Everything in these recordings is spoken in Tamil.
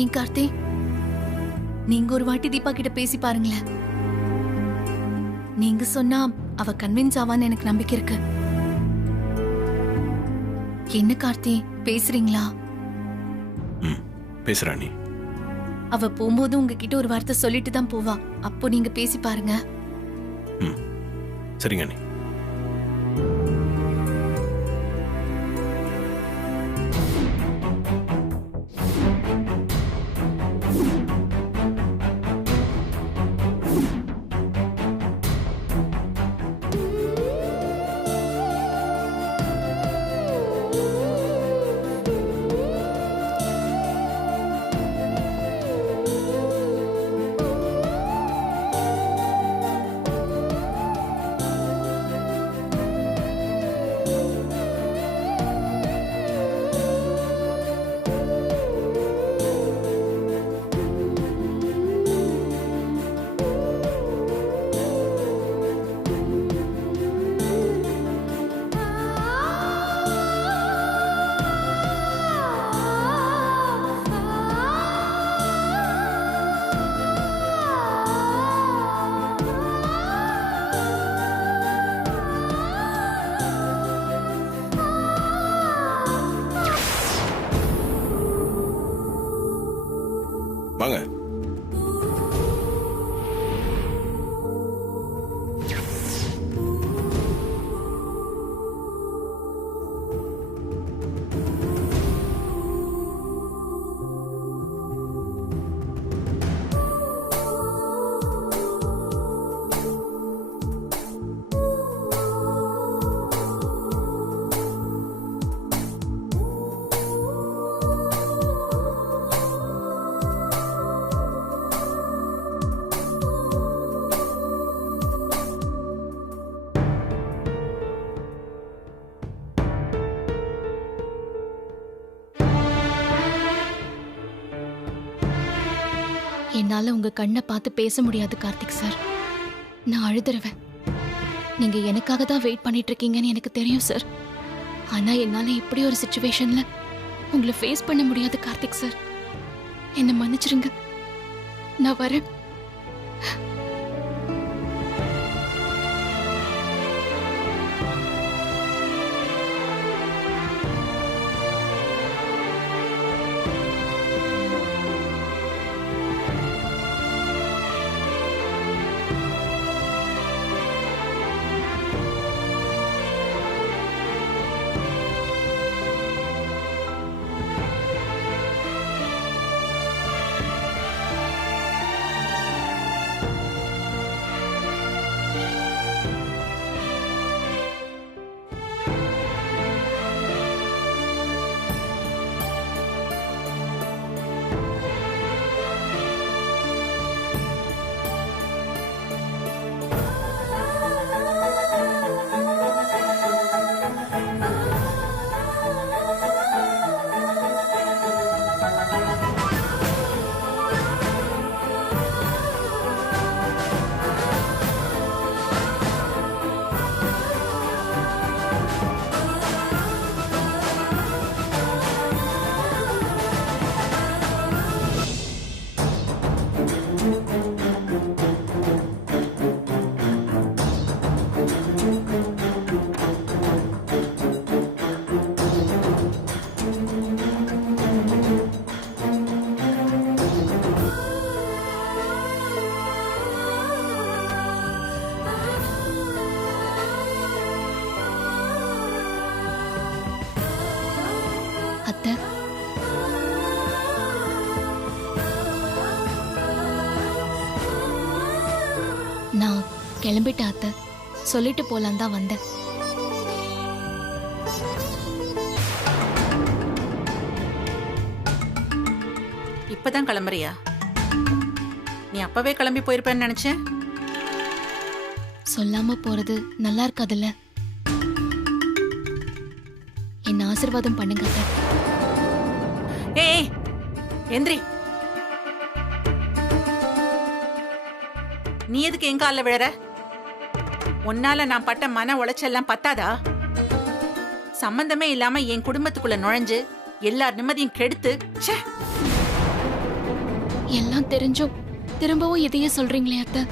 ஏன் கார்த்தி, நீங்க ஒரு வாட்டி தீபா கிட்ட பேசி பாருங்களேன். நீங்க சொன்னா அவ கன்வின்ஸ் ஆவான்னு எனக்கு நம்பிக்கை இருக்கு. என்ன கார்த்தி, பேசுறீங்களா? பேசுறா நீ. அவ போகும்போது உங்ககிட்ட ஒரு வார்த்தை சொல்லிட்டு தான் போவா. அப்போ நீங்க பேசி பாருங்க. சரிங்க நீ. வாங்க. என்னால உங்க கண்ணை பார்த்து பேச முடியாது கார்த்திக் சார். நான் அழுதுருவேன். நீங்க எனக்காக தான் வெயிட் பண்ணிட்டு இருக்கீங்கன்னு எனக்கு தெரியும் சார். ஆனா என்னால இப்படி ஒரு சிச்சுவேஷன்ல உங்களை ஃபேஸ் பண்ண முடியாது கார்த்திக் சார். என்னை மன்னிச்சிருங்க. நான் வரேன். அத்தை, நான் கிளம்பிட்டேன் அத்தை. சொல்லிட்டு போலாம் தான் வந்தேன். இப்பதான் கிளம்புறியா? நீ அப்பவே கிளம்பி போயிருப்பேன்னு நினைச்சேன். சொல்லாம போறது நல்லா இருக்காதுல்ல. என்ன ஆசீர்வாதம் பண்ணுங்க அத்தை. ஏய் எந்திரி. நீ எதுக்கு எங்க கால்ல விழற? உன்னால நான் பட்ட மன உளைச்செல்லாம் பத்தாதா? சம்பந்தமே இல்லாம என் குடும்பத்துக்குள்ள நுழைஞ்சு எல்லார் நிம்மதியும் கெடுத்து. ச்சே, எல்லாம் தெரிஞ்சும் திரும்பவும் இதையே சொல்றீங்களே அத்தை.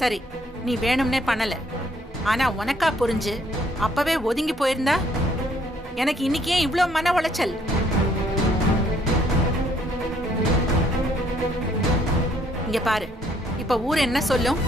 சரி, நீ வேணும்னே பண்ணல. ஆனா உனக்கா புரிஞ்சு அப்பவே ஒதுங்கி போயிருந்தா எனக்கு இன்னைக்கு ஏன் இவ்ளோ மன உளைச்சல்? இங்க பாரு, இப்ப ஊர் என்ன சொல்லும்?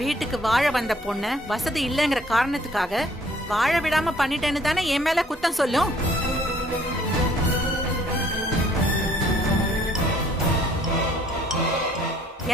வீட்டுக்கு வாழ வந்த பொண்ணு வசதி இல்லைங்கிற காரணத்துக்காக வாழ விடாம பண்ணிட்டேன்னு தானே என் மேல குத்தம் சொல்லும்.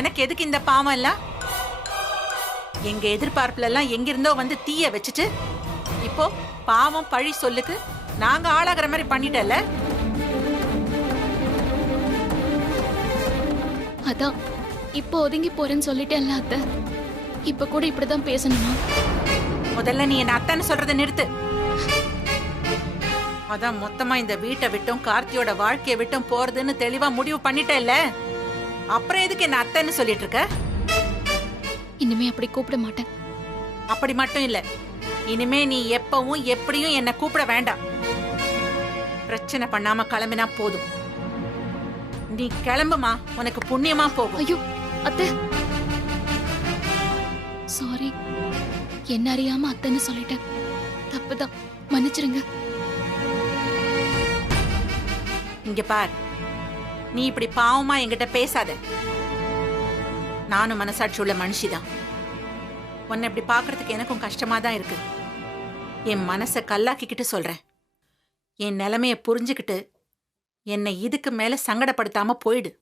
எனக்கு எதுக்கு இந்த பாவம் எல்லாம்? எங்க எதிர்பார்ப்புல எல்லாம் எங்கிருந்தோ வந்து தீய வச்சுட்டு இப்போ பாவம் பழி சொல்லுக்கு நாங்க ஆளாகிற மாதிரி பண்ணிட்டல. அதான் இப்போ ஒதுங்கி போறேன்னு சொல்லிட்டேன்ல அத்தை. இப்ப கூட இப்படிதான் பேசணுமா? முதல்ல நீ என்ன அத்தைன்னு சொல்றதை நிறுத்து. அதான் மொத்தமா இந்த வீட்டை விட்டும் கார்த்தியோட வாழ்க்கையை விட்டும் போறதுன்னு தெளிவா முடிவு பண்ணிட்டேல்ல. அப்புறம் எதுக்கு என்ன அத்தைன்னு சொல்லிட்டு இருக்க? இனிமே அப்படி கூப்பிட மாட்டேன். அப்படி மட்டும் இல்ல, இனிமே நீ எப்பவும் எப்படியும் என்ன கூப்பிட வேண்டாம். பிரச்சனை பண்ணாம கிளம்பினா போதும். நீ கிளம்புமா, உனக்கு புண்ணியமா போகும். ஐயோ அத்தை, சாரி. என்ன அறியாம அத்தைன்னு சொல்லிட்டேன். தப்புதான், மன்னிச்சிருங்க. இங்க பார், நீ இப்படி பாவமா என்கிட்ட பேசாத. நானும் மனசாட்சி உள்ள மனுஷிதான். உன்னை இப்படி பாக்குறதுக்கு எனக்கும் கஷ்டமா தான் இருக்கு. என் மனசை கல்லாக்கிக்கிட்டு சொல்றேன். என் நிலைமைய புரிஞ்சுக்கிட்டு என்னை இதுக்கு மேல சங்கடப்படுத்தாம போயிடு.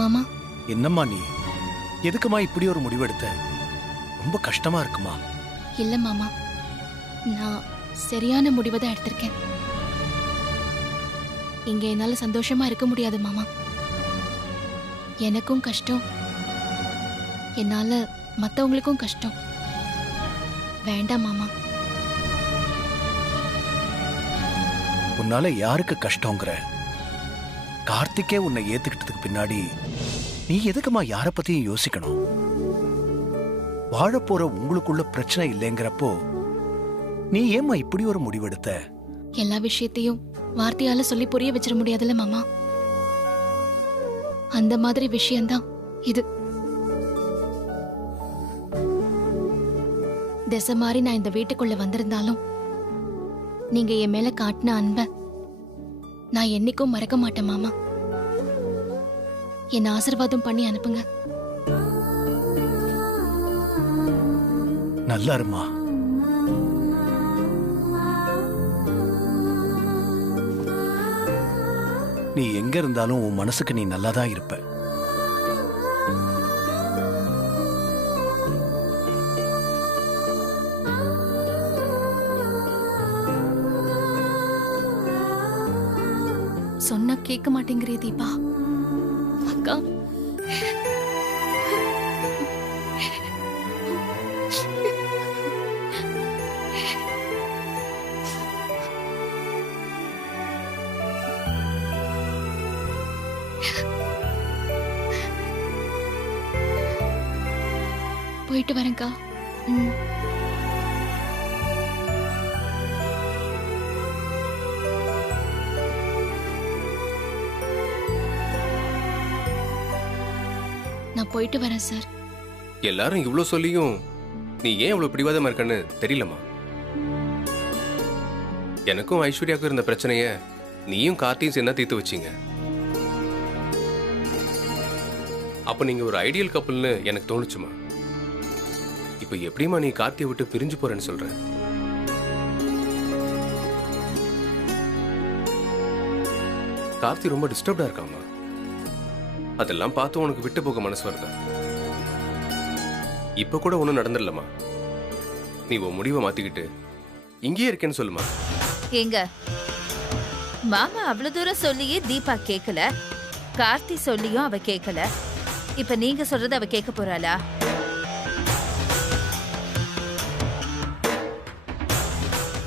மாமா, என்னம்மா நீ? எதுக்குமா இப்படி ஒரு முடிவெடுத்த? ரொம்ப கஷ்டமா இருக்குமா? இல்ல மாமா, நான் சரியான முடிவை தான் எடுத்திருக்கேன். இங்க என்னால சந்தோஷமா இருக்க முடியாது மாமா. எனக்கும் கஷ்டம், என்னால மத்தவங்களுக்கும் கஷ்டம். வேண்டாம் மாமா. உன்னால யாருக்கு கஷ்டங்கிற? கார்த்திகே உன்னை ஏத்துக்கிட்டதுக்கு பின்னாடி நீ எதுக்குமா யார பத்தியும் யோசிக்கணும்? வாழப்போற உங்களுக்குள்ள பிரச்சனை இல்லைங்கிறப்போ நீ ஏமா இப்படி ஒரு முடிவெடுத்த? எல்லா விஷயத்தையும் வார்த்தையால சொல்லி புரிய வச்சிட முடியாதுல்ல மாமா. அந்த மாதிரி விஷயம்தான் இது. திசை மாறி நான் இந்த வீட்டுக்குள்ள வந்திருந்தாலும் நீங்க என் மேல காட்டின அன்ப நான் என்னைக்கும் மறக்க மாட்டேன் மாமா. என்ன ஆசீர்வாதம் பண்ணி அனுப்புங்க. நல்லா இருமா. நீ எங்க இருந்தாலும் உன் மனசுக்கு நீ நல்லாதான் இருப்ப. சொன்ன கேட்க மாட்டேங்கிறே தீபா. அக்கா, போயிட்டு வரேன்க்கா. ம். நான் போயிட்டு வரேன் சார். எல்லாரும் இவ்ளோ சொல்லியும் நீ ஏன் இவ்வளவு பிடிவாதமா இருக்கன்னு தெரியலமா. எனக்கும் ஐஸ்வர்யாவுக்கும் இருந்த பிரச்சனைய நீயும் கார்த்தியும் சேர்ந்தா தீர்த்து வச்சீங்க. அப்ப நீங்க ஒரு ஐடியல் கப்பல்னு எனக்கு தோணுச்சுமா. இப்ப எப்படிமா நீ கார்த்தியை விட்டு பிரிஞ்சு போறேன்னு சொல்ற? கார்த்தி ரொம்ப டிஸ்டர்ப்டா இருக்காமா. அதெல்லாம் பார்த்து உனக்கு விட்டு போக மனசு வருதா? இப்ப கூட ஒண்ணும் நடந்துடலமா. நீ உன் முடிவை மாத்திக்கிட்டு இங்கேயே இருக்கேன்னு சொல்லுமா. எங்க மாமா அவ்வளவு தூரம் சொல்லியே தீபா கேக்கல, கார்த்தி சொல்லியும் அவ கேக்கல. இப்ப நீங்க சொல்றது அவ கேட்க போறாளா?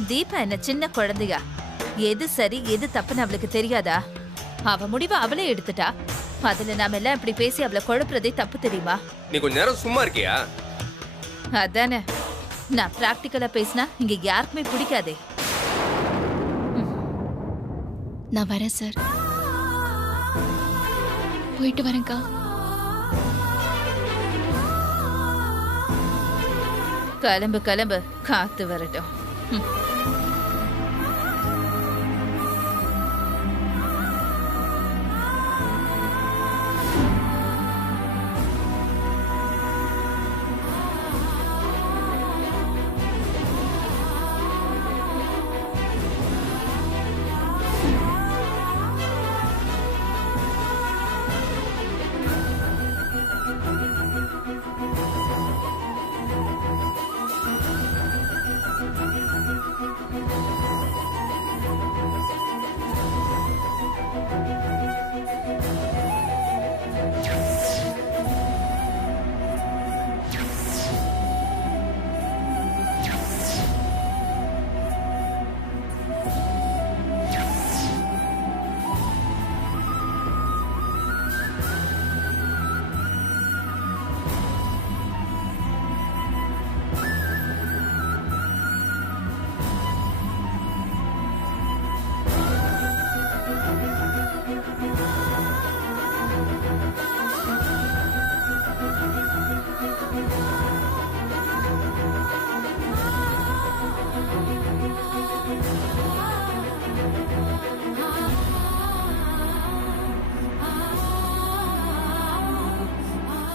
தீபா என்ன சின்ன குழந்தையா? எது சரி எது தப்புன்னு அவளுக்கு தெரியாதா? அவ முடிவை அவளே எடுத்துட்டா. அதுல நாம எல்லாம் இப்படி பேசி அவளை குழப்புறதே தப்பு தெரியுமா? நீ கொஞ்ச நேரம் சும்மா இருக்கியா? அதானே, நான் பிராக்டிக்கலா பேசினா இங்க யாருக்குமே பிடிக்காதே. நான் வரேன் சார். போயிட்டு வரேன்க்கா. கிளம்பு கிளம்பு, காத்து வரட்டும்.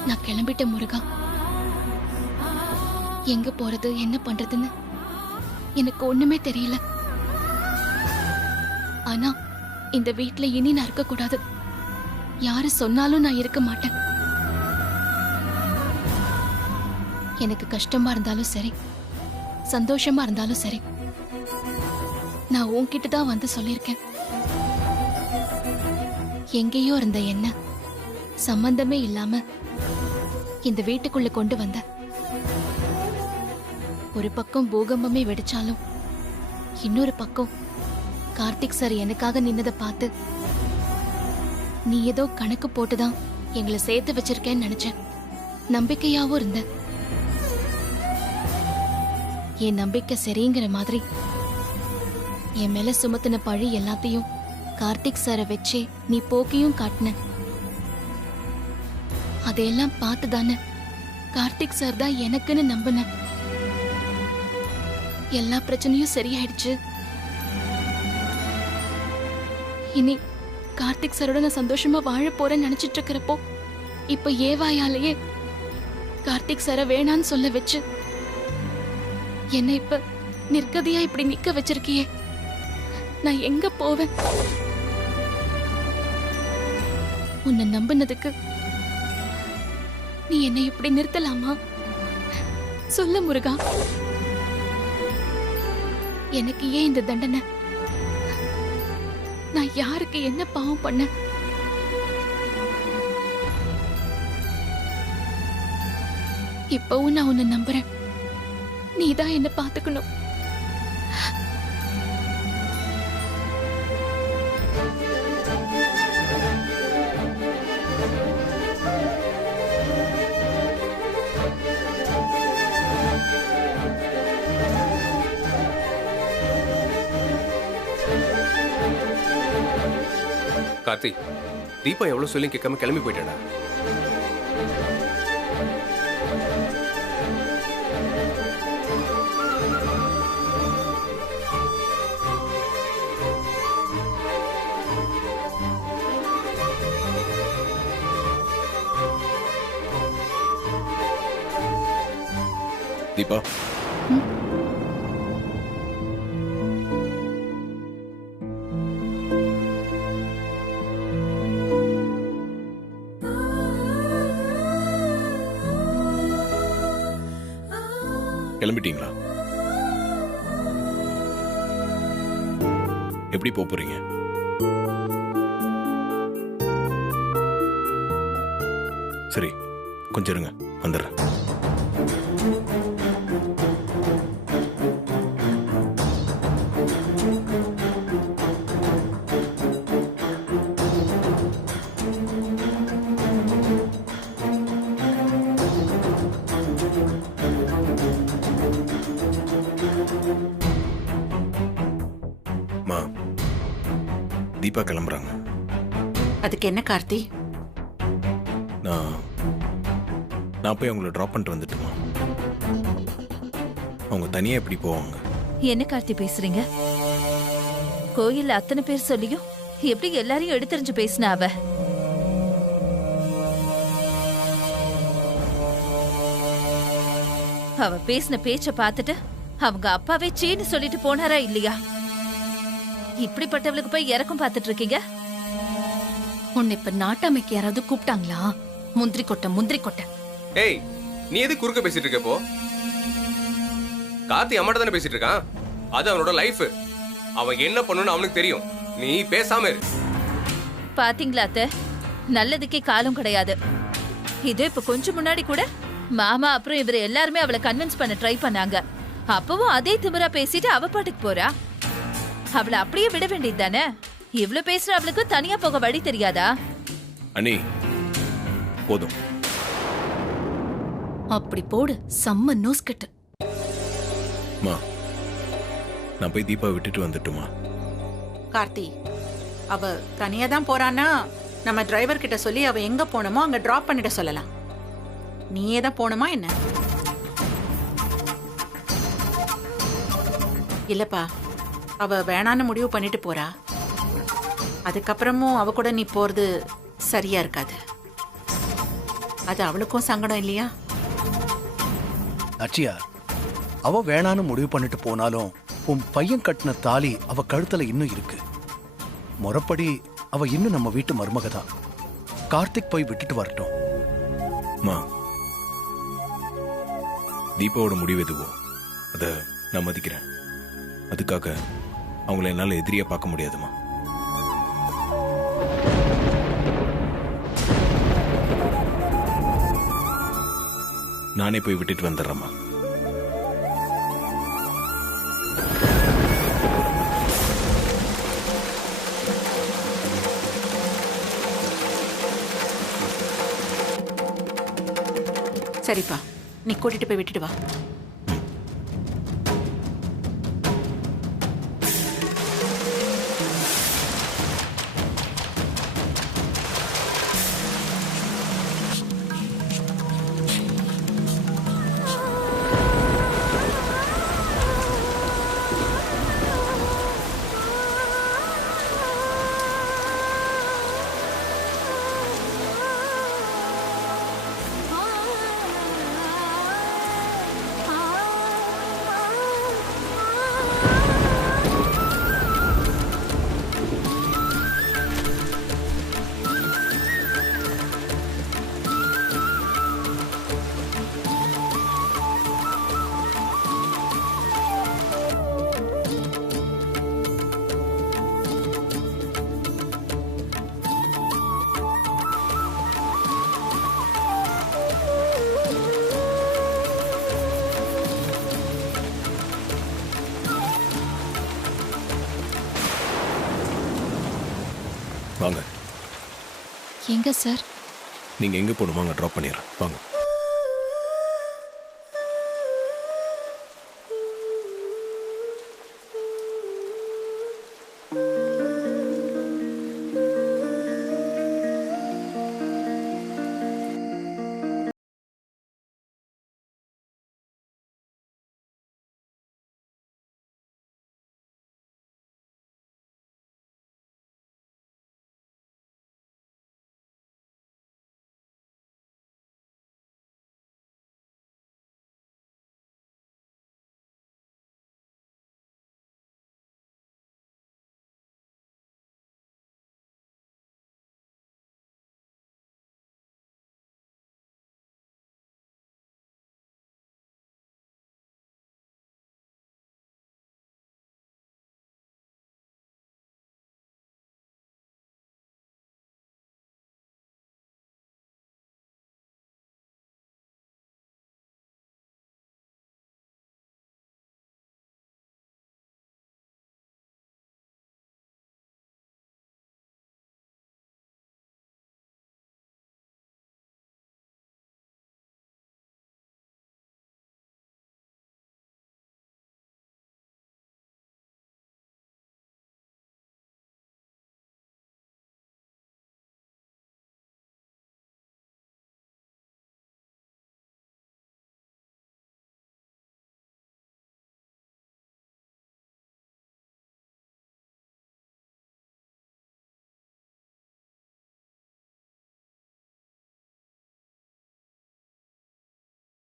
நான் கிளம்பிட்டேன் முருகா. எங்க போறது என்ன பண்றதுன்னு எனக்கு ஒண்ணுமே தெரியல. ஆனா இந்த வீட்ல இனி நான் இருக்க கூடாது. யாரு சொன்னாலும் நான் இருக்க மாட்டேன். எனக்கு கஷ்டமா இருந்தாலும் சரி, சந்தோஷமா இருந்தாலும் சரி, நான் உன்கிட்ட தான் வந்து சொல்லியிருக்கேன். எங்கேயோ இருந்த என்ன சம்பந்தமே இல்லாம இந்த வீட்டுக்குள்ள கொண்டு வந்த. ஒரு பக்கம் பூகம்பமே வெடிச்சாலும் இன்னொரு பக்கம் கார்த்திக் சார் எனக்காக நின்னதை பார்த்து நீ ஏதோ கணக்கு போட்டுதான் எங்களை சேர்த்து வச்சிருக்கேன்னு நினைச்சேன். நம்பிக்கையாவும் இருந்த. என் நம்பிக்கை சரிங்கிற மாதிரி என் மேல சுமத்தின பழி எல்லாத்தையும் கார்த்திக் சாரை வச்சே நீ போக்கியும் காட்டின. அதையெல்லாம் பார்த்துதானே கார்த்திக் சார் தான் எனக்குன்னு நம்பின. எல்லா பிரச்சனையும் சரியாயிடுச்சு. இனி கார்த்திக் சாரோட நான் சந்தோஷமா வாழ போறேன்னு நினைச்சிட்டு இருக்கிறப்போ இப்ப ஏவாயாலேயே கார்த்திக் சார வேணான்னு சொல்ல வச்சு என்னை இப்ப நிற்கதியா இப்படி நிக்க வச்சிருக்கியே. நான் எங்க போவேன்? உன்னை நம்பினதுக்கு நீ என்னை இப்படி நிறுத்தலாமா? சொல்ல முருகா, எனக்கு ஏன் இந்த தண்டனை? நான் யாருக்கு என்ன பாவம் பண்ண? இப்பவும் நான் உன்னை நம்புறேன். நீதான் என்ன பாத்துக்கணும். கார்த்தி, தீபா எவ்வளவு சொல்லி கேட்காம கிளம்பி போயிட்டாடா. தீபா, கிளம்பிட்டீங்களா? எப்படி போறீங்க? சரி, கொஞ்சம் இருங்க, வந்துடுறேன். மா, தீபா கிளம்புறாங்க. அதுக்கு என்ன கார்த்தி? நான் போய் அவங்கள ட்ராப் பண்ணிட்டு வந்துட்டுமா. அவங்க தனியா எப்படி போவாங்க? என்ன கார்த்தி பேசுறீங்க? கோயில்ல அத்தனை பேர் சொல்லியும் எப்படி எல்லாரையும் எடுத்தறிஞ்சு பேசினா அவ? அவ பேசின பேச்ச பார்த்துட்டு அவங்க அப்பாவே சீன்னு சொல்லிட்டு போனாரா இல்லையா? இப்படிப்பட்டவளுக்கு போய் இறக்கம் பார்த்துட்டு இருக்கீங்க. உன்னை இப்ப நாட்டாமைக்கு யாராவது கூப்பிட்டாங்களா? முந்திரி கொட்டை. ஏய், நீ எது குறுக்க பேசிட்டு இருக்க இப்போ? கார்த்தி அம்மாட்ட தானே பேசிட்டு இருக்கான். அது அவனோட லைஃப். அவன் என்ன பண்ணணும்னு அவனுக்கு தெரியும். நீ பேசாம இரு. பாத்தீங்களா அத்தை, நல்லதுக்கே காலம் கிடையாது. இதே இப்ப கொஞ்சம் முன்னாடி கூட மாமா அப்புறம் இவரு எல்லாருமே அவளை கன்வின்ஸ் பண்ண ட்ரை பண்ணாங்க. அப்பவும் அதே திமிரா பேசிட்டு அவ பாட்டுக்கு போறா. அவளை அப்படியே விட வேண்டியது தானே? இவ்ளோ பேசுற அவளுக்கு தனியா போக வழி தெரியாதா? அண்ணி, போதும். அப்படி போடு, செம்ம நோஸ் கட்டு. மா, நான் போய் தீபா விட்டுட்டு வந்துட்டுமா? கார்த்தி, அவ தனியா தான் போறான்னா நம்ம டிரைவர் கிட்ட சொல்லி அவ எங்க போனோமோ அங்க டிராப் பண்ணிட சொல்லலாம். நீயே தான் போணுமா என்ன? இல்லப்பா, அவ வேணான்னு முடிவு பண்ணிட்டு போறா. அதுக்கப்புறமும் அவ கூட நீ போறது சரியா இருக்காது. அது அவளுக்கும் சங்கடம் இல்லையா? நாச்சியார், அவ வேணான்னு முடிவு பண்ணிட்டு போனாலும் உன் பையன் கட்டின தாலி அவ கழுத்துல இன்னும் இருக்கு. முறைப்படி அவ இன்னும் நம்ம வீட்டு மருமக தான். கார்த்திக் போய் விட்டுட்டு வரட்டும். மா, தீபாவோட முடிவு எதுவோ அத நான் மதிக்கிறேன். அதுக்காக அவங்கள என்னால எதிரியா பார்க்க முடியாதுமா. நானே போய் விட்டுட்டு வந்துடுறேம்மா. சரிப்பா, நீ கூட்டிட்டு போய் விட்டுட்டு வா. வாங்க. எங்க சார்? நீங்க எங்க போகணுமோ அங்க ட்ராப் பண்ணிடுறேன். வாங்க.